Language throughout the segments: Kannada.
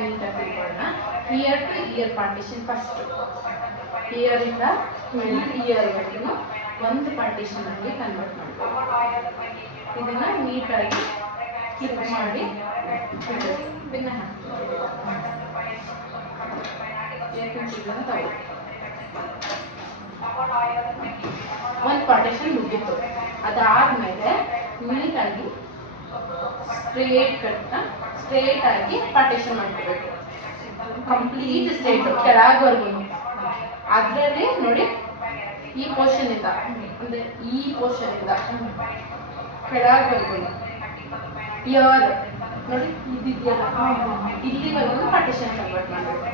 ನೀಟಾಗಿ ತಿಳ್ಕೊಳ್ಳೋಣ. Year to year partition first. Year ಇಂದ ಇಯರ್ವರೆಗೂ ಒಂದು ಪಾರ್ಟಿಷನ್ ಆಗಿ ಕನ್ವರ್ಟ್ ಮಾಡಬೇಕು. ಇದನ್ನ ನೀಟಾಗಿ ಕ್ಲಿಕ್ ಮಾಡಿ ಪಿನ್ನ ತಗೋ. ಒಂದು ಪಾರ್ಟಿಷನ್ ಮುಗಿತು. ಅದಾದ್ಮೇಲೆ ನೀಟಾಗಿ ಸ್ಟ್ರೇಟ್ ಆಗಿ ಪಾರ್ಟಿಷನ್ ಮಾಡ್ಕೋಬೇಕು. ಕಂಪ್ಲೀಟ್ ಸ್ಟ್ರೇಟ್ ಕೆಳಗವರೆಗೂ. ಅದರಲ್ಲಿ ನೋಡಿ ಈ ಪೋರ್ಷನ್ ಇಂದ ಅಂದ್ರೆ ಈ ಪೋರ್ಷನ್ ಇಂದ ಕೆಳಗವರೆಗೂ ಇಯರ್ ನೋಡಿ ಇದಿದೆಯಲ್ಲ ಇಲ್ಲಿವರೆಗೂ ಪಾರ್ಟಿಷನ್ ಕನ್ವರ್ಟ್ ಮಾಡಬೇಕು.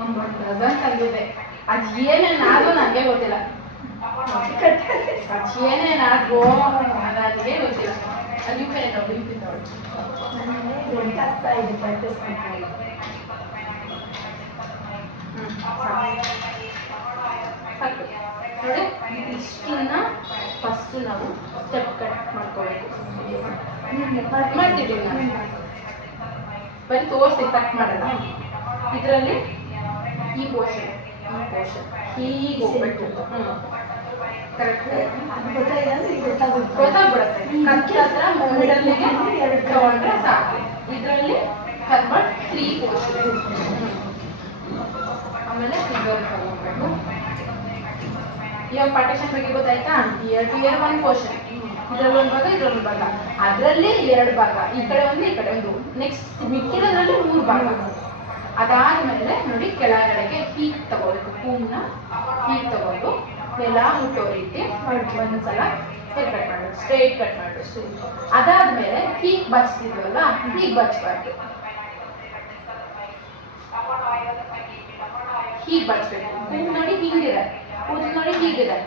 ಒಂದು ಡಜನ್ ತಂದಿದೆ. ಅದು ಏನೇನಾದ್ರೂ ನನಗೆ ಗೊತ್ತಿಲ್ಲ. ಏನೇನಾದ್ರೂ ನನಗೆ ಗೊತ್ತಿಲ್ಲ. ಅದು ನೋಡಿ ಇಷ್ಟನ್ನ ಫಸ್ಟ್ ನಾವು ಸ್ಟೆಪ್ ಕಟ್ ಮಾಡ್ಕೋಬೇಕು. ಮಾಡ್ತಿದ್ದೀನಿ ನಾನು, ಬರೀ ತೋರಿಸಿ ಕಟ್ ಮಾಡಲ್ಲ. ಇದರಲ್ಲಿ ಈ ಪೋರ್ಷನ್ ಹೀಗೆ ಹೋಗ್ಬೇಕು. ಗೊತ್ತಾಗ್ಬಿಡುತ್ತೆ. ಕಟ್ ಹತ್ರ ಮಿಡಲ್ಗೆ ಎರಡು ತಗೊಂಡ್ರೆ ಸಾಕು. ಇದರಲ್ಲಿ ಕನ್ವರ್ಟ್ 3 ಪೋರ್ಷನ್. ಆಮೇಲೆ ಫಿಗರ್ ತಗೋಬೇಕು. ಇವಾಗ ಪಾರ್ಟಿಷನ್ ಬಗ್ಗೆ ಗೊತ್ತಾಯ್ತಾ? ಇಯರ್ ಟು ಇಯರ್ ಒಂದು ಪೋರ್ಷನ್, ಇದರಲ್ಲಿ ಒಂದು ಭಾಗ, ಇದರಲ್ಲಿ ಭಾಗ, ಅದರಲ್ಲಿ 2 ಭಾಗ, ಈ ಕಡೆ ಒಂದು ಈ ಕಡೆ ಒಂದು. ನೆಕ್ಸ್ಟ್ ಮಿಕ್ಕಿರೋದ್ರಲ್ಲಿ 3 ಭಾಗ. ಅದಾದ್ಮೇಲೆ ನೋಡಿ ಕೆಳಗಡೆಗೆ ಹೀಗೆ ತಗೋಬೇಕು. ಹೂವನ್ನ ಹೀಗೆ ತಗೊಂಡು ನೆಲ ಮುಟ್ಟೋ ರೀತಿ ಒಂದ್ಸಲ ಹೇರ್ ಕಟ್ ಮಾಡಬೇಕು, ಸ್ಟ್ರೈಟ್ ಕಟ್ ಮಾಡಬೇಕು. ಅದಾದ್ಮೇಲೆ ಹೀಗೆ ಬಚ್ತಿದ್ವಲ್ವಾ, ಹೀಗೆ ಬಚ್ಬಾರ್ದು, ಹೀಗೆ ಬಚ್ಬೇಕು. ಹೂವು ನೋಡಿ ಹಿಂಗಿದೆ, ಕೂದಲು ನೋಡಿ ಹೀಗಿದೆ.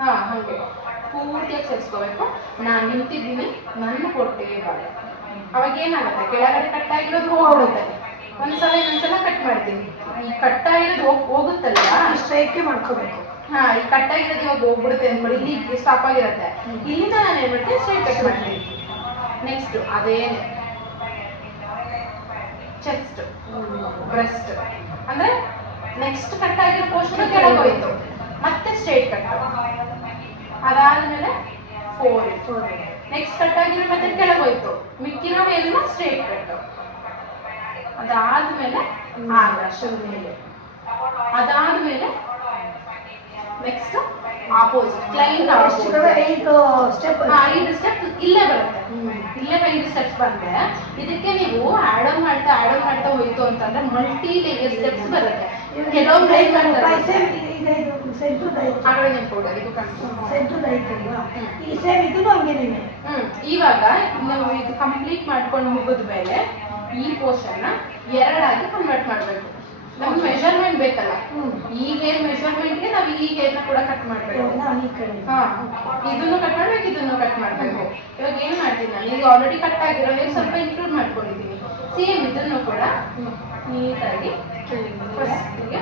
ಹಾಗೆ ಪೂರ್ತಿಯಾಗಿ ಸೇರಿಸ್ಕೋಬೇಕು. ನಾನು ನಿಂತಿದ್ದೀನಿ, ನನ್ನ ಹೊಟ್ಟೆ ಭಾಗ. ಅವಾಗ ಏನಾಗುತ್ತೆ, ಕೆಳಗಡೆ ಕಟ್ ಆಗಿರೋದು ಹೋಗ್ಬಿಡುತ್ತೆ. ಒಂದ್ಸಲ ಇನ್ನೊಂದ್ಸಲ ಕಟ್ ಮಾಡ್ತೀನಿ. ಈ ಕಟ್ ಆಗಿರೋದು ಹೋಗುತ್ತಲ್ಲ, ಸ್ಟ್ರೈಟ್ ಮಾಡ್ಕೋಬೇಕು. ಈ ಕಟ್ ಆಗಿರೋದು ಇವಾಗ ಹೋಗ್ಬಿಡುತ್ತೆ ಅಂದ್ಬಿಡಿ, ಇಲ್ಲಿ ಸ್ಟಾಪ್ ಆಗಿರುತ್ತೆ. ಇಲ್ಲಿಂದ ನಾನು ಏನ್ ಮಾಡ್ತೀನಿ, ಸ್ಟ್ರೈಟ್ ಕಟ್ ಮಾಡ್ತೀನಿ. ನೆಕ್ಸ್ಟ್ ಅದೇನೆ ಚೆಸ್ಟ್, ಬ್ರೆಸ್ಟ್, ಅಂದ್ರೆ ನೆಕ್ಸ್ಟ್ ಕಟ್ ಆಗಿರೋ ಪೋರ್ಷನ್ ಕೆಳಗೆ ಹೋಯ್ತು, ಮತ್ತೆ ಸ್ಟ್ರೈಟ್ ಕಟ್. ಅದಾದ್ಮೇಲೆ 4 ನೆಕ್ಸ್ಟ್ ಕಟ್ ಆಗಿರೋ ಮತ್ತೆ ಕೆಳಗೆ ಹೋಯ್ತು, ಮಿಕ್ಕಿರೋ ಮೇಲೂ ಸ್ಟ್ರೈಟ್ ಕಟ್. ಅದಾದ್ಮೇಲೆ ಮೇಲೆ, ಅದಾದ್ಮೇಲೆ ನೆಕ್ಸ್ಟ್ ಆಪೋಸಿಟ್ ಕ್ಲೈಂಟ್. 5 ಸ್ಟೆಪ್ ಇಲ್ಲೇ ಬರುತ್ತೆ. ಇಲ್ಲೇ 5 ಸ್ಟೆಪ್ಸ್ ಬಂದ್ರೆ ಇದಕ್ಕೆ ನೀವು ಆಡ್ ಆನ್ ಮಾಡ್ತಾ ಹೋಯ್ತು ಅಂತಂದ್ರೆ ಮಲ್ಟಿ ಲೇಯರ್ ಸ್ಟೆಪ್ಸ್ ಬರುತ್ತೆ. ಕೆಲವೊಂದು ಇವಾಗ ನಾವು ಇದು ಕಂಪ್ಲೀಟ್ ಮಾಡ್ಕೊಂಡು ಮುಗಿದ ಮೇಲೆ ಈ ಪೋರ್ಷನ್ ನ 2 ಆಗಿ ಕನ್ವರ್ಟ್ ಮಾಡಬೇಕು. ನಮ್ಗೆ ಮೆಷರ್ಮೆಂಟ್ ಬೇಕಲ್ಲ, ಈ ಹೇರ್ ಮೆಷರ್ಮೆಂಟ್ಗೆ ನಾವು ಈ ಹೇರ್ನ ಕೂಡ ಕಟ್ ಮಾಡಬೇಕು. ಇದನ್ನು ಕಟ್ ಮಾಡ್ಬೇಕು, ಇದನ್ನು ಕಟ್ ಮಾಡಬೇಕು. ಇವಾಗ ಏನ್ ಮಾಡ್ತೀನಿ ನಾನು, ಈಗ ಆಲ್ರೆಡಿ ಕಟ್ ಆಗಿರೋ ಹೇರ್ ಸ್ವಲ್ಪ ಇನ್ಕ್ಲೂಡ್ ಮಾಡ್ಕೊಂಡಿದ್ದೀನಿ. ಸೇಮ್ ಇದನ್ನು ಕೂಡ ನೀಟಾಗಿ ಫಸ್ಟ್ಗೆ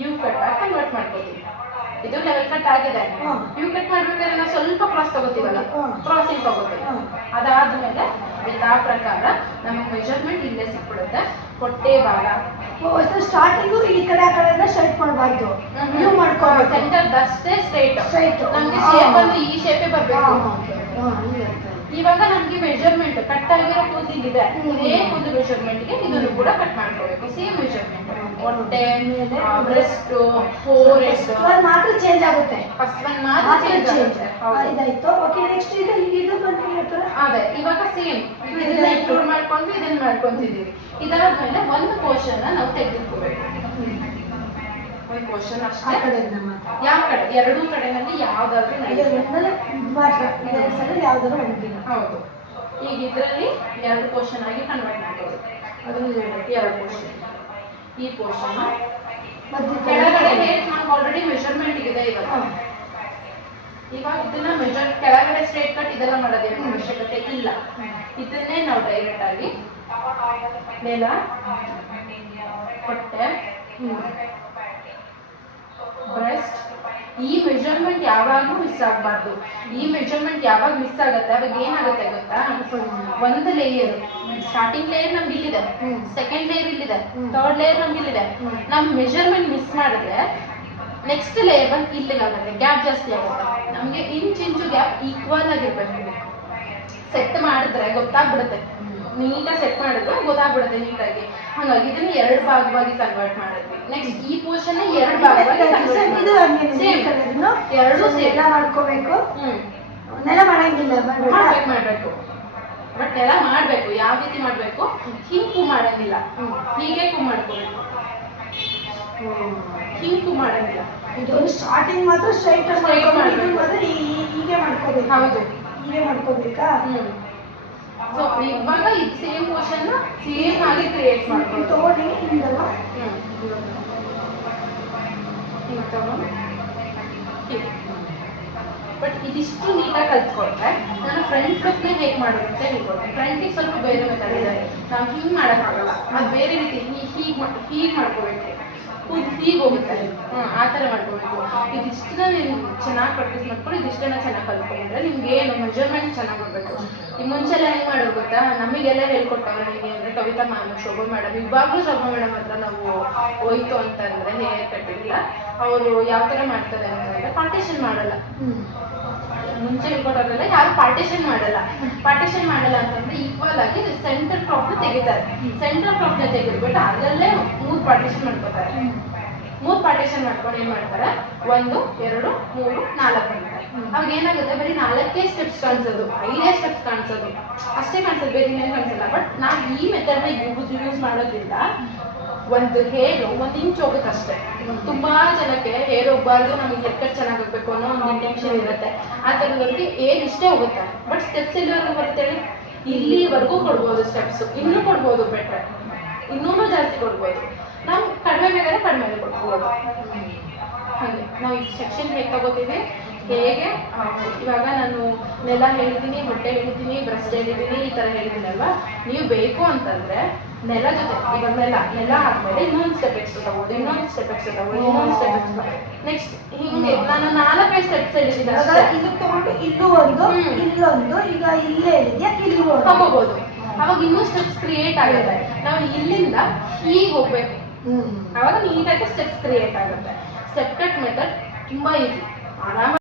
ಯು ಕಟ್ ಆಗಿ ಕನ್ವರ್ಟ್ ಮಾಡ್ಕೋತೀನಿ. ಇದು ಲೆವೆಲ್ ಕಟ್ ಆಗಿದೆ. ಯು ಕಟ್ ಮಾಡ್ಬೇಕಾದ್ರೆ ನಾವು ಸ್ವಲ್ಪ ಕ್ರಾಸ್ ತಗೋತೀವಲ್ಲ, ಕ್ರಾಸಿಂಗ್ ತಗೋತೀವಿ. ಅದಾದ್ಮೇಲೆ ಯಥಾ ಪ್ರಕಾರ ನಮಗೆ ಮೆಷರ್ಮೆಂಟ್ ಇಲ್ಲೇ ಸಿಕ್ಬಿಡುತ್ತೆ. ಹೊಟ್ಟೆ ಭಾಗ ಸ್ಟಾರ್ಟಿಂಗು ಈ ಕಡೆ ಆ ಕಡೆ ಸ್ಟ್ರೈಟ್ ಮಾಡಬಾರ್ದು, ಯು ಮಾಡ್ಕೋಬೇಕು. ಸೆಂಟರ್ ದಷ್ಟೇ ಸ್ಟ್ರೈಟ್. ನಮ್ಗೆ ಶೇಪ್ ಅಂದ್ರೆ ಈ ಶೇಪೇ ಬರ್ಬೇಕು. ಇವಾಗ ನಮ್ಗೆ ಮೆಷರ್ಮೆಂಟ್ ಕಟ್ ಆಗಿರೋ ಕೂದಲಿದೆ, ಇದೇ ಕೂದಲು ಮೆಷರ್ಮೆಂಟ್ಗೆ ಇದನ್ನು ಕೂಡ ಕಟ್ ಮಾಡ್ಕೋಬೇಕು. Same measurement. ಹೊಟ್ಟೆ, ಬ್ರೆಸ್ಟ್, ಫೋರೆಸ್ಟ್ ಮಾತ್ರ ಚೇಂಜ್ ಆಗುತ್ತೆ. ಫಸ್ಟ್ ಒನ್ ಮಾತ್ರ ಚೇಂಜ್ ಆಗುತ್ತೆ. ಇದಾಯ್ತು. ಓಕೆ, ನೆಕ್ಸ್ಟ್ ಇದು ಕಂಟಿನ್ಯೂ. ಅದೇ ಇವಾಗ ಸೇಮ್ ಇದನ್ನ ಇಂಕ್ಲೂಡ್ ಮಾಡ್ಕೊಂಡು ಇದನ್ನ ಮಾಡ್ಕೊಂತಿದ್ದೀವಿ. ಇದಾದ್ಮೇಲೆ ಒಂದು ಪೋರ್ಷನ್ ನಾವು ತೆಗೆದುಕೋಬೇಕು. ಒಂದು ಪೋರ್ಷನ್ ಅಷ್ಟೇ. ಯಾವ ಕಡೆ, ಎರಡೂ ಕಡೆನಲ್ಲಿ ಯಾವ್ದಾದ್ರು ಯಾವ್ದಾದ್ರು ಒಂದಿನ. ಹೌದು. ಈಗ ಇದರಲ್ಲಿ 2 ಪೋರ್ಷನ್ ಆಗಿ ಕನ್ವರ್ಟ್ ಮಾಡ್ಕೋಬೇಕು. ಅದನ್ನು 2 ಪೋರ್ಷನ್. ಈ ಪೋರ್ಷನ್ ಕೆಳಗಡೆ ಹೇರ್ ನಮ್ಗೆ ಆಲ್ರೆಡಿ ಮೆಷರ್ಮೆಂಟ್ ಇದೆ ಇವಾಗ ಇದನ್ನ ಕೆಳಗಡೆ ಸ್ಟ್ರೇಟ್ ಕಟ್ ಇದೆಲ್ಲ ಮಾಡೋದೇನು ಅವಶ್ಯಕತೆ ಇಲ್ಲ. ಇದನ್ನೇ ನಾವು ಡೈರೆಕ್ಟ್ ಆಗಿ ನೆಲ, ಹೊಟ್ಟೆ, ಬ್ರೆಸ್ಟ್, ಈ ಮೆಜರ್ಮೆಂಟ್ ಯಾವಾಗ್ಲೂ ಮಿಸ್ ಆಗಬಾರ್ದು. ಈ ಮೆಜರ್ಮೆಂಟ್ ಯಾವಾಗ ಮಿಸ್ ಆಗುತ್ತೆ ಅವಾಗ ಏನಾಗುತ್ತೆ ಗೊತ್ತಾ, ಒಂದು ಲೇಯರ್ ಸ್ಟಾರ್ಟಿಂಗ್ ಲೇಯರ್ ನಮ್ಗೆ ಇಲ್ಲಿದೆ, ಸೆಕೆಂಡ್ ಲೇಯರ್ ಇಲ್ಲಿದೆ, ಥರ್ಡ್ ಲೇಯರ್ ನಮ್ಗೆ ಇಲ್ಲಿದೆ. ನಮ್ ಮೆಜರ್ಮೆಂಟ್ ಮಿಸ್ ಮಾಡಿದ್ರೆ ನೆಕ್ಸ್ಟ್ ಲೇಯರ್ ಬಂದು ಇಲ್ಲಿಗಾಗುತ್ತೆ, ಗ್ಯಾಪ್ ಜಾಸ್ತಿ ಆಗುತ್ತೆ. ನಮಗೆ ಇಂಚು ಗ್ಯಾಪ್ ಈಕ್ವಲ್ ಆಗಿರ್ಬೇಕು. ಸೆಟ್ ಮಾಡಿದ್ರೆ ಗೊತ್ತಾಗ್ಬಿಡುತ್ತೆ, ನೀಟಾಗಿ ಸೆಟ್ ಮಾಡಿದ್ರೆ ಗೊತ್ತಾಗ್ಬಿಡುತ್ತೆ ನೀಟಾಗಿ. ಹಾಗಾಗಿ ಇದನ್ನ 2 ಭಾಗವಾಗಿ ಕನ್ವರ್ಟ್ ಮಾಡಿದ್ವಿ. ನೆಕ್ಸ್ಟ್ ಈ ಪೋರ್ಷನ್ 2 ಭಾಗವಾಗಿ ಎರಡು ನೆಲ ಮಾಡ್ಕೋಬೇಕು. ನೆಲ ಮಾಡಂಗಿಲ್ಲ, ಮಾಡ್ಬೇಕು. ಬಟ್ ನೆಲ ಮಾಡ್ಬೇಕು. ಯಾವ ರೀತಿ ಮಾಡ್ಬೇಕು, ಹಿಂಗೆ ಮಾಡಂಗಿಲ್ಲ, ಹೀಗೆ ಮಾಡ್ಕೋಬೇಕು. ಹಿಂಗೆ ಮಾಡಂಗಿಲ್ಲ. ಇದು ಸ್ಟಾರ್ಟಿಂಗ್ ಮಾತ್ರ ಸ್ಟ್ರೈಟ್ ಹೀಗೆ ಮಾಡ್ಕೋಬೇಕು. ಹೌದು, ಹೀಗೆ ಮಾಡ್ಕೋಬೇಕಾ? ಸೊ ಇವಾಗ ಇದು ಸೇಮ್ ಪೋರ್ಷನ್ ಸೇಮ್ ಆಗಿ ಕ್ರಿಯೇಟ್ ಮಾಡ್ಕೊಂಡು ತಗೊಂಡು ಹಿಂಗಲ್ಲ, ಹಿಂಗೆ ತಗೊಂಡು ಬಟ್ ಇದಿಷ್ಟು ನೀಟಾಗಿ ಕಲ್ತ್ಕೊಂಡ್ರೆ ನಾನು ಫ್ರಂಟ್ ಲುಕ್ನೇ ಹೇಗೆ ಮಾಡೋದು ಅಂತ ಹೇಳ್ಕೊಡ್ತೀನಿ. ಫ್ರಂಟಿಗೆ ಸ್ವಲ್ಪ ಬೇರೆ ಮೆಥಡ್ ಇದೆ, ನಾವು ಹಿಂಗೆ ಮಾಡೋಕ್ಕಾಗಲ್ಲ, ಅದು ಬೇರೆ ರೀತಿ ಹೀಗೆ ಮಾಡ್ಕೋಬೇಕು. ಹೀಗೆ ಹೋಗುತ್ತೆ, ಆ ಥರ ಮಾಡ್ಕೋಬೇಕು. ಇದಿಷ್ಟನ್ನ ನೀವು ಚೆನ್ನಾಗಿ ಪ್ರಾಕ್ಟೀಸ್ ಮಾಡ್ಕೊಂಡು ಇದಿಷ್ಟನ್ನ ಚೆನ್ನಾಗಿ ಕಲ್ತ್ಕೊಂಡ್ರೆ ನಿಮ್ಗೆ ಏನು ಮೆಜರ್ಮೆಂಟ್ ಚೆನ್ನಾಗಿ ಹೋಗ್ಬೇಕು. ಈ ಮುಂಚೆಲ್ಲ ಹೆಂಗೆ ಮಾಡೋದು ಗೊತ್ತಾ, ನಮಗೆಲ್ಲ ಹೇಳ್ಕೊಟ್ಟವ್ರು ಹೇಗೆ ಅಂದರೆ ಕವಿತಾ ಮ್ಯಾಮ್, ಶೋಭಾ ಮೇಡಮ್, ಇವಾಗಲೂ ಶೋಭಾ ಮೇಡಮ್ ಹತ್ರ ನಾವು ಹೋಯ್ತು ಅಂತಂದರೆ ಹೇರ್ ಕಟ್ಟಿಲ್ಲ, ಅವರು ಯಾವ ಥರ ಮಾಡ್ತಾರೆ ಅಂತಂದರೆ ಪಾರ್ಟಿಷನ್ ಮಾಡಲ್ಲ. ಮುಂಚೆ ಹೇಳ್ಕೊಟ್ಟವ್ರೆಲ್ಲ ಯಾರು ಪಾರ್ಟಿಷನ್ ಮಾಡಲ್ಲ ಅಂತಂದ್ರೆ ಈಕ್ವಲ್ ಆಗಿ ಸೆಂಟರ್ ಕ್ರಾಪ್ನ ತೆಗಿತಾರೆ. ಸೆಂಟರ್ ಕ್ರಾಪ್ನ ತೆಗೆದ್ಬಿಟ್ಟು ಅದರಲ್ಲೇ 3 ಪಾರ್ಟಿಷನ್ ಮಾಡ್ಕೋತಾರೆ. 3 ಪಾರ್ಟಿಷನ್ ಮಾಡ್ಕೊಂಡು ಏನ್ ಮಾಡ್ತಾರೆ, 1 2 3 4 ಅಂತಾರೆ. ಅವಾಗ ಏನಾಗುತ್ತೆ, ಬರೀ 4 ಸ್ಟೆಪ್ಸ್ ಕಾಣಿಸೋದು, 5 ಸ್ಟೆಪ್ಸ್ ಕಾಣಿಸೋದು, ಅಷ್ಟೇ ಕಾಣಿಸೋದು, ಬೇರೆ ಇನ್ನೇನು ಕಾಣಿಸಲ್ಲ. ಬಟ್ ನಾವು ಈ ಮೆಥಡ್ನ ಯೂಸ್ ಮಾಡೋದ್ರಿಂದ ಒಂದು ಹೇರು 1 ಇಂಚ್ ಹೋಗುತ್ತೆ ಅಷ್ಟೇ. ತುಂಬಾ ಜನಕ್ಕೆ ಹೇರ್ ಹೋಗ್ಬಾರ್ದು, ನಮಗೆ ಹೇರ್ ಕಟ್ ಚೆನ್ನಾಗಿ ಹೋಗ್ಬೇಕು ಅನ್ನೋ ಒಂದು ಇಂಟೆನ್ಷನ್ ಇರುತ್ತೆ. ಆ ಥರದವ್ರಿಗೆ ಏರ್ ಇಷ್ಟೇ ಹೋಗುತ್ತೆ. ಬಟ್ ಸ್ಟೆಪ್ಸ್ ಎಲ್ಲಿವರೆಗೂ ಬರುತ್ತೆ ಹೇಳಿ, ಇಲ್ಲಿವರೆಗೂ ಕೊಡ್ಬೋದು ಸ್ಟೆಪ್ಸ್, ಇನ್ನೂ ಕೊಡ್ಬೋದು, ಬೆಟ್ರೆ ಇನ್ನೂ ಜಾಸ್ತಿ ಕೊಡ್ಬೋದು. ನಾವು ಕಡಿಮೆ ಬೇಕಾದ್ರೆ ಕಡಿಮೆ ಕೊಡ್ಬೋದು. ಹಾಗೆ ನಾವು ಈ ಸೆಕ್ಷನ್ ಹೇಗೆ ತಗೋತೀವಿ, ಹೇಗೆ ಇವಾಗ ನಾನು ನೆಲ ಹೇಳಿದ್ದೀನಿ, ಹೊಟ್ಟೆ ಹೇಳಿದ್ದೀನಿ, ಬ್ರೆಸ್ಟ್ ಹೇಳಿದ್ದೀನಿ, ಈ ಥರ ಹೇಳಿದ್ದೀನಲ್ವಾ. ನೀವು ಬೇಕು ಅಂತಂದರೆ ನೆಲ ಜೊತೆ ಇವಾಗ ನೆಲ ಆದಮೇಲೆ ಇನ್ನೊಂದು ಸ್ಟೆಪ್ ಎಕ್ಸ್ಟ್ರಾ ತಗೋದು, ಇನ್ನೊಂದು ಸ್ಟೆಪ್ ಎಕ್ಸ್ಟ್ರಾ ನೆಕ್ಸ್ಟ್ ಹಿಂಗೆ ನಾನು 4 ಸ್ಟೆಪ್ಸ್ ಹೇಳಿದ್ದೀನಿ. ಇದಕ್ಕೆ ತಗೊಂಡು ಇಲ್ಲೂ ಒಂದು, ಇಲ್ಲೊಂದು, ಈಗ ಇಲ್ಲೇ ಹೇಳಿದ್ಯಾ, ಇಲ್ಲಿ ತಗೋಬಹುದು. ಅವಾಗ ಇನ್ನೂ ಸ್ಟೆಪ್ಸ್ ಕ್ರಿಯೇಟ್ ಆಗುತ್ತೆ. ನಾವು ಇಲ್ಲಿಂದ ಹೀಗೆ ಹೋಗ್ಬೇಕು, ಅವಾಗ ನೀಟಾಗಿ ಸ್ಟೆಪ್ಸ್ ಕ್ರಿಯೇಟ್ ಆಗುತ್ತೆ. ಸ್ಟೆಪ್ ಕಟ್ ಮೆಥಡ್ ತುಂಬಾ ಈಸಿ, ಆರಾಮ